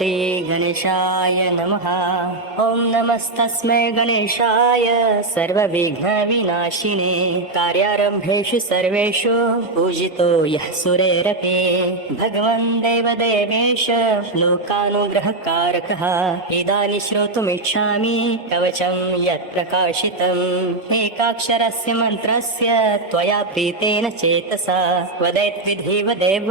श्री गणेशाय नमः। ओम नमस्तस्मै गणेशाय सर्वविघ्नविनाशिने कार्यारम्भेषु सर्वेषु पूजितो यः सुरेरपि भगवन् देवदेवेश लोकानुग्रहकारकः। इदानीं श्रोतुमिच्छामि कवचं यत् प्रकाशितम् एकाक्षरस्य मन्त्रस्य त्वया प्रीतेन चेतसा वदेत् विधिवदेव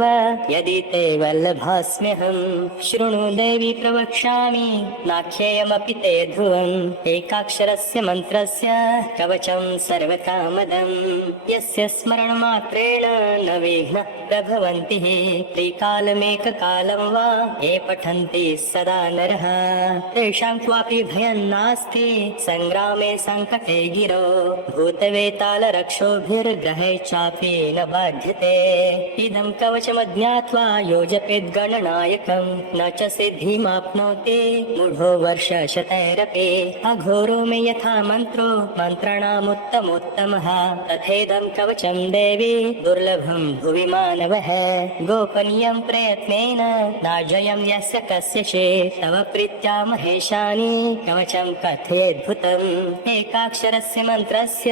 यदि ते वल्लभास्म्यहम्। शृणु देवी प्रवक्ष्यामि नाख्येयमपि ते ध्रुवम् एकाक्षरस्य मन्त्रस्य कवचं सर्वकामदम् यस्य स्मरणमात्रेण न विघ्नः प्रभवन्ति त्रिकालमेककालं वा ये पठन्ति सदा नरः तेषां क्वापि भयं नास्ति संग्रामे संकटे गिरो भूतवेतालरक्षोभिर्ग्रहे चापि न बाध्यते। इदं कवचमज्ञात्वा यो जपेत् गणनायकं न च सिद्धिमाप्नोति मूढो वर्षशतैरपि। अघोरो मे यथा मन्त्रो मन्त्रणामुत्तमोत्तमः तथेदं कवचं देवी दुर्लभं भुवि मानवः। गोपनीयं प्रयत्नेन नाजयं यस्य कस्यचित् तव प्रीत्या महेशानि कवचं कथयेद्भुतम् एकाक्षरस्य मन्त्रस्य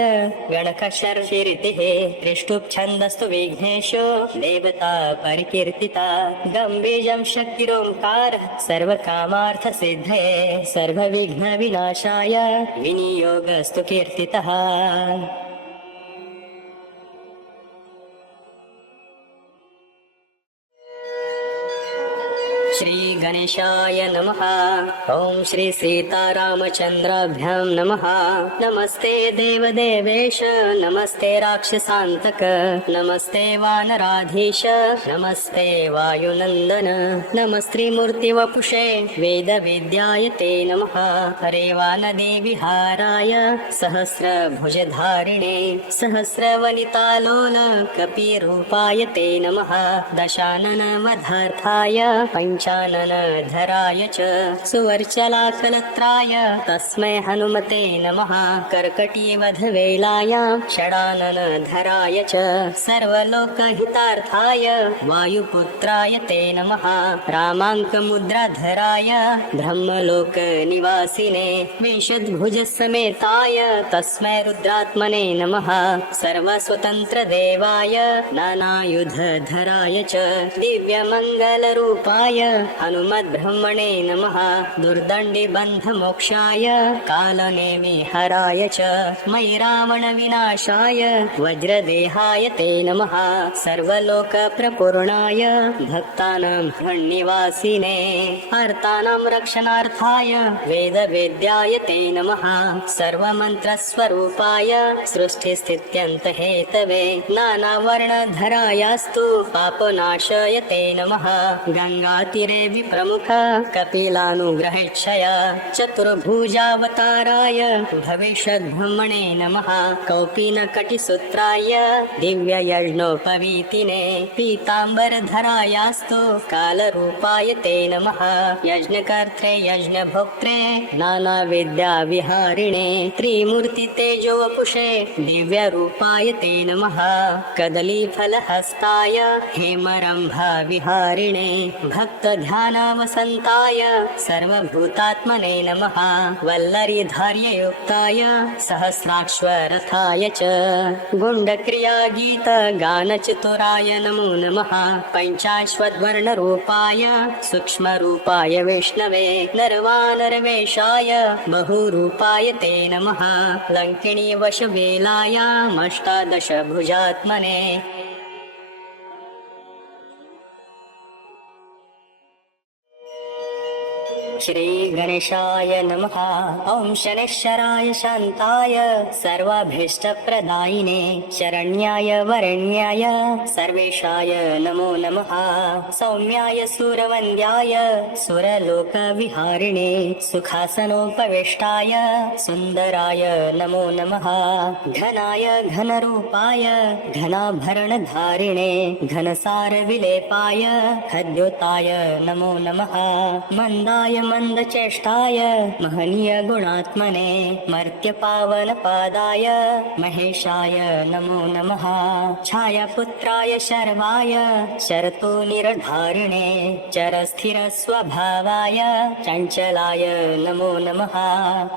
गणकशर्षिरितिः त्रिष्टुप् छन्दस्तु विघ्नेषु देवता परिकीर्तिता। गम्बीजं शक्तिरोङ्कारः सर्वकामार्थसिद्धये सर्वविघ्नविनाशाय विनियोगस्तु कीर्तितः। श्री गणेशाय नमः। ओम श्री सीतारामचंद्राभ्यां नमः। नमस्ते देवदेवेश नमस्ते राक्षसान्तक नमस्ते वानराधीश नमस्ते वायुनन्दन नमस्ते मूर्तिवपुषे वेदविद्याय ते नमः। हरे वानदेविहाराय सहस्रभुजधारिणे सहस्रवनितालोल कपिरूपाय ते नमः। दशाननवधार्थाय पंचाननधराय च सुवर्चलाकलत्राय तस्मै हनुमते नमः। कर्कटीवधवेलाय षडाननधराय च सर्वलोकहितार्थाय वायुपुत्राय ते नमः। रामाङ्कमुद्राधराय ब्रह्मलोकनिवासिने विंशद्भुजसमेताय तस्मै रुद्रात्मने नमः। सर्वस्वतन्त्रदेवाय नानायुधधराय च दिव्यमङ्गलरूपाय हनुमद्ब्रह्मणे नमः। दुर्दण्डिबन्धमोक्षाय कालनेमिहराय च मयि रावणविनाशाय वज्रदेहाय ते नमः। सर्वलोकप्रपूर्णाय भक्तानां हृन्निवासिने अर्तानां रक्षणार्थाय वेदवेद्याय ते नमः। सर्वमन्त्रस्वरूपाय सृष्टिस्थित्यन्तहेतवे नानावर्णधरायास्तु पापनाशाय ते नमः। गंगातीरे विप्रमुख कपिलानुग्रहेक्षय चतुर्भुजावताराय भविष्यद्ब्रह्मणे नमः। कौपीनकटिसूत्राय दिव्ययज्ञोपवीतिने पीताम्बरधरायास्तु कालरूपाय ते नमः। यज्ञकर्त्रे यज्ञभोक्त्रे नानाविद्याविहारिणे त्रिमूर्तितेजोवपुषे दिव्यरूपाय ते नमः। कदलीफलहस्ताय हेमरम्भाविहारिणे भक्तध्यानावसन्ताय सर्वभूतात्मने नमः। वल्लरीधार्ययुक्ताय सहस्राक्षरथाय च गुण्डक्रियागीतगानचतुराय नमो नमः। पञ्चाश्वद्वर्णरूपाय सूक्ष्मरूपाय विष्णवे नरवानरवेशाय बहुरूपाय ते नमः। लङ्किणीवशवेलायामष्टादशभुजात्मने श्री गणेशाय नमः। ओम शनैश्चराय शान्ताय सर्वाभीष्टप्रदायिने शरण्याय वरण्याय सर्वेशाय नमो नमः। सौम्याय सुरवन्द्याय सुरलोकविहारिणे सुखासनोपविष्टाय सुन्दराय नमो नमः। घनाय घनरूपाय घनाभरणधारिणे घनसारविलेपाय खद्योताय नमो नमः। मन्दाय मन्दचेष्टाय महनीय गुणात्मने मर्त्य पावन पादाय महेशाय नमो नमः छायापुत्राय शर्वाय शरतो निरधारिणे चरस्थिर स्वभावाय चञ्चलाय नमो नमः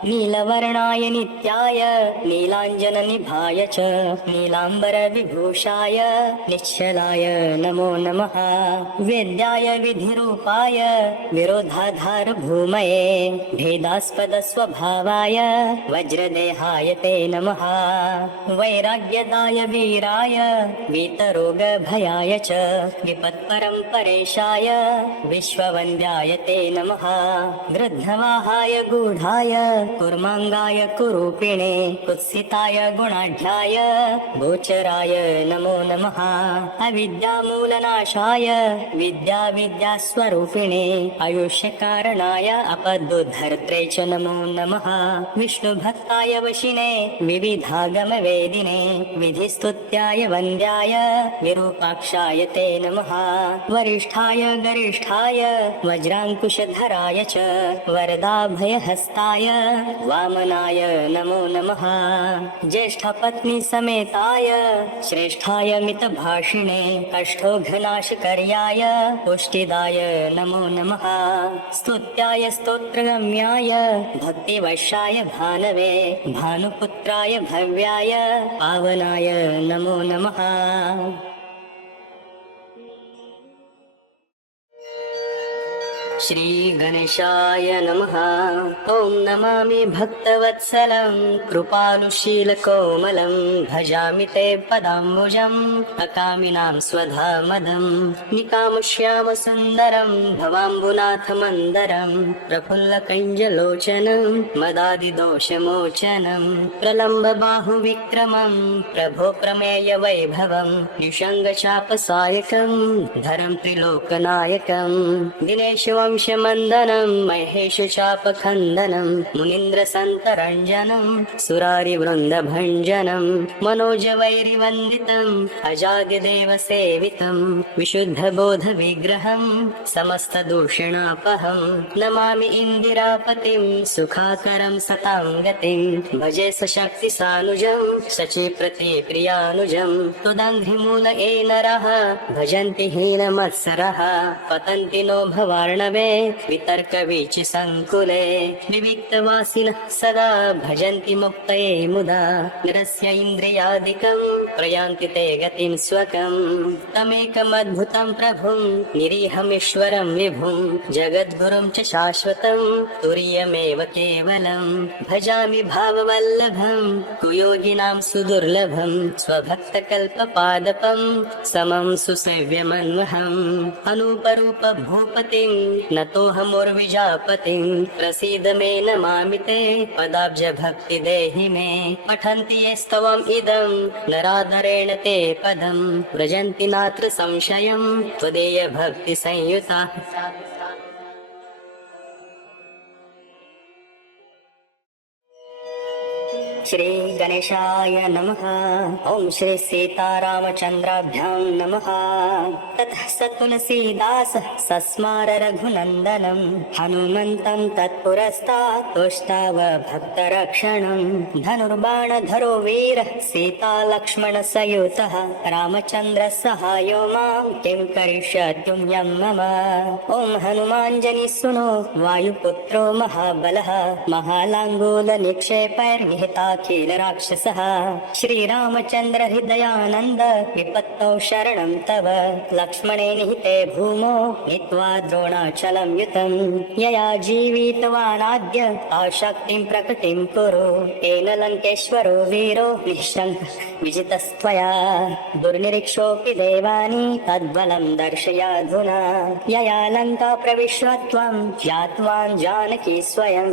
नीलवर्णाय नित्याय नीलाञ्जन निभाय च नीलाम्बर विभूषाय निश्चलाय नमो नमः वेद्याय विधिरूपाय विरोधाधार भूमये भेदास्पद स्वभावाय वज्रदेहाय ते नमः वैराग्यदाय वीराय वीतरोग भयाय च विपत्परं परेशाय विश्ववन्द्याय ते नमः गृध्रवाहाय गूढाय कुर्माङ्गाय कुरूपिणे कुत्सिताय गुणाढ्याय गोचराय नमो नमः अविद्यामूलनाशाय विद्यास्वरूपिणे आयुष्यकारणाय अपदुद्धर्त्रे च नमो नमः विष्णुभक्ताय वशिने विविधागमवेदिने विधिस्तुत्याय वन्द्याय विरूपाक्षाय ते नमः वरिष्ठाय गरिष्ठाय वज्राङ्कुशधराय च वरदाभयहस्ताय वामनाय नमो नमः ज्येष्ठपत्नी समेताय श्रेष्ठाय मितभाषिणे अष्टोघनाशकर्याय पुष्टिदाय नमो नमः स्तुत्याय स्तोत्रगम्याय भक्तिवशाय भानवे भानुपुत्राय भव्याय पावनाय नमो नमः श्री गणेशाय नमः ॐ नमामि भक्तवत्सलं कृपालुशीलकोमलं भजामि ते पदाम्बुजम् अकामिनां स्वधामदं निकामश्यामसुन्दरं भवाम्बुनाथमन्दरं प्रफुल्लकञ्जलोचनं मदादिदोषमोचनं प्रलम्बबाहुविक्रमं प्रभो प्रमेय वैभवं निषङ्गचापसायकं धरं त्रिलोकनायकं दिनेशवं वंशमन्दनं महेशचापखण्डनं मुनीन्द्रसन्तरञ्जनं सुरारिवृन्दभञ्जनं मनोजवैरिवन्दितम् अजाद्यदेवसेवितं विशुद्धबोधविग्रहं समस्तदूषणापहं नमामि इन्दिरापतिं सुखाकरं सतां गतिं भजे सशक्तिसानुजं शचीप्रतिप्रियानुजं त्वदङ्घ्रिमूल ये नरः भजन्ति हीनमत्सरः पतन्ति नो भवार्णवे वितर्कवीच संकुले विविक्तवासिनः सदा भजन्ति मुक्तये मुदा निरस्य इन्द्रियादिकं प्रयान्ति ते गतिं स्वकं तमेकमद्भुतं प्रभुं निरीहमीश्वरं विभुं जगद्गुरुं च शाश्वतं तुर्यमेव केवलं भजामि भाववल्लभं कुयोगिनां सुदुर्लभं स्वभक्तकल्पपादपं समं सुसेव्यमन्वहम् अनूपरूप भूपतिं नतोऽहमुर्विजापतिं प्रसीद मे नमामि ते पदाब्ज भक्ति देहि मे पठन्ति ये स्तवम् इदं नराधरेण ते पदं व्रजन्ति नात्र संशयं त्वदीय भक्ति संयुता श्री गणेशाय नमः ओम श्री सीतारामचन्द्राभ्यां नमः ततः स तुलसीदास सस्मार रघुनन्दनं हनुमन्तं तत्पुरस्तात् तुष्टाव भक्तरक्षणं धनुर्बाणधरो वीर सीतालक्ष्मण सयुतः रामचन्द्र सहायो मां किं करिष्यत्युम्यं मम ओम हनुमाञ्जनि सुनो वायुपुत्रो महाबलः महालाङ्गूल निक्षेपैर्निहिता अखिल राक्षसः श्रीरामचन्द्र हृदयानन्द विपत्तौ शरणं तव लक्ष्मणे निहिते भूमौ नीत्वा द्रोणाचलं युतं यया जीवितवानाद्य आशक्तिं प्रकटिं कुरु तेन लङ्केश्वरो वीरो निःशङ्कः विजितस्त्वया दुर्निरीक्षोऽपि देवानि तद्बलं दर्शयाधुना यया लङ्का प्रविश्य त्वं ज्ञातवान् जानकी स्वयं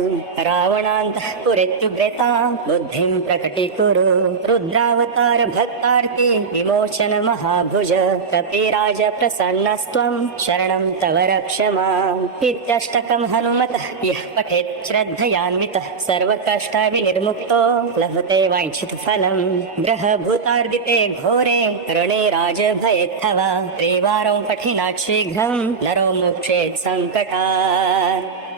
रावणान्तःपुरेत्युग्रता बुद्धिं प्रकटीकुरु रुद्रावतार भक्तार्ति विमोचन महाभुज कपिराज प्रसन्नस्त्वं शरणं तव रक्ष माम् इत्यष्टकं हनुमतः यः पठेत् श्रद्धयान्वितः सर्वकष्ट विनिर्मुक्तो लभते वाञ्छितफलं ग्रहभूतार्दिते घोरे रणे राजभयेत्थवा त्रिवारं पठिनात् शीघ्रं नरो मोक्षेत् सङ्कटात्